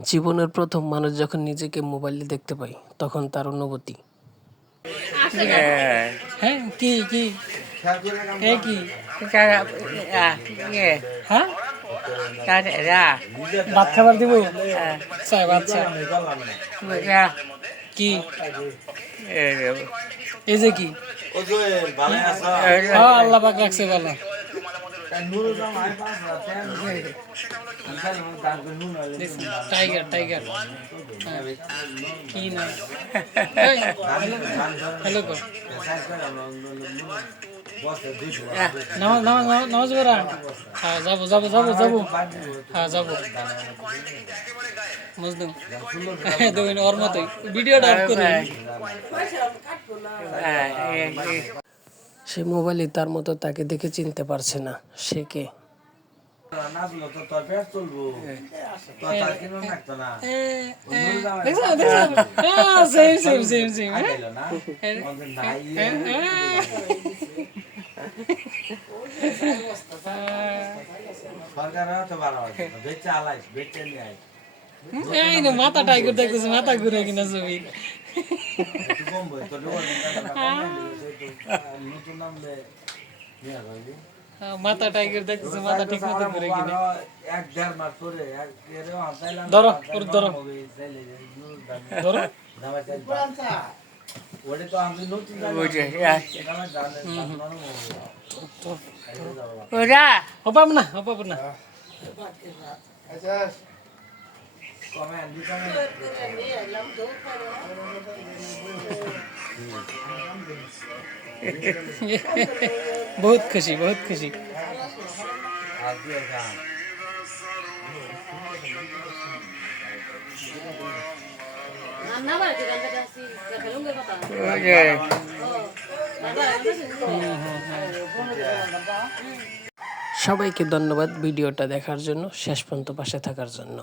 জীবনের প্রথম মানুষ যখন নিজেকে মোবাইলে দেখতে পায় তখন তার অনুভূতি। হ্যাঁ কি কি এ কি হ্যাঁ ভাত খাবার দিব বাচ্চা কি এই যে কি আল্লাহ পাক রাখছে ভালো টাইগার টাইগার কি না হ্যালো কর নামাজ নামাজ নামাজ পড়া হ্যাঁ যাবো যাবো যাবো যাবো হ্যাঁ যাবো বুঝলাম দেখুন ওর মতোই ভিডিওটা অফ করে সে মোবাইলে তার মতো তাকে দেখে চিনতে পারছে না সে কে। মাথা টাইগার দেখতেছে মাথা ঘুরে কিনা ছবি মাথা টাইগার দেখতেছে মাথা ঠিক মতো ঘুরে কিনা ধরো ওর ধরো ধরো হপাব না হপাব না बहुत खुशी बहुत खुशी সবাইকে ধন্যবাদ ভিডিওটা দেখার জন্য, শেষ পর্যন্ত পাশে থাকার জন্য।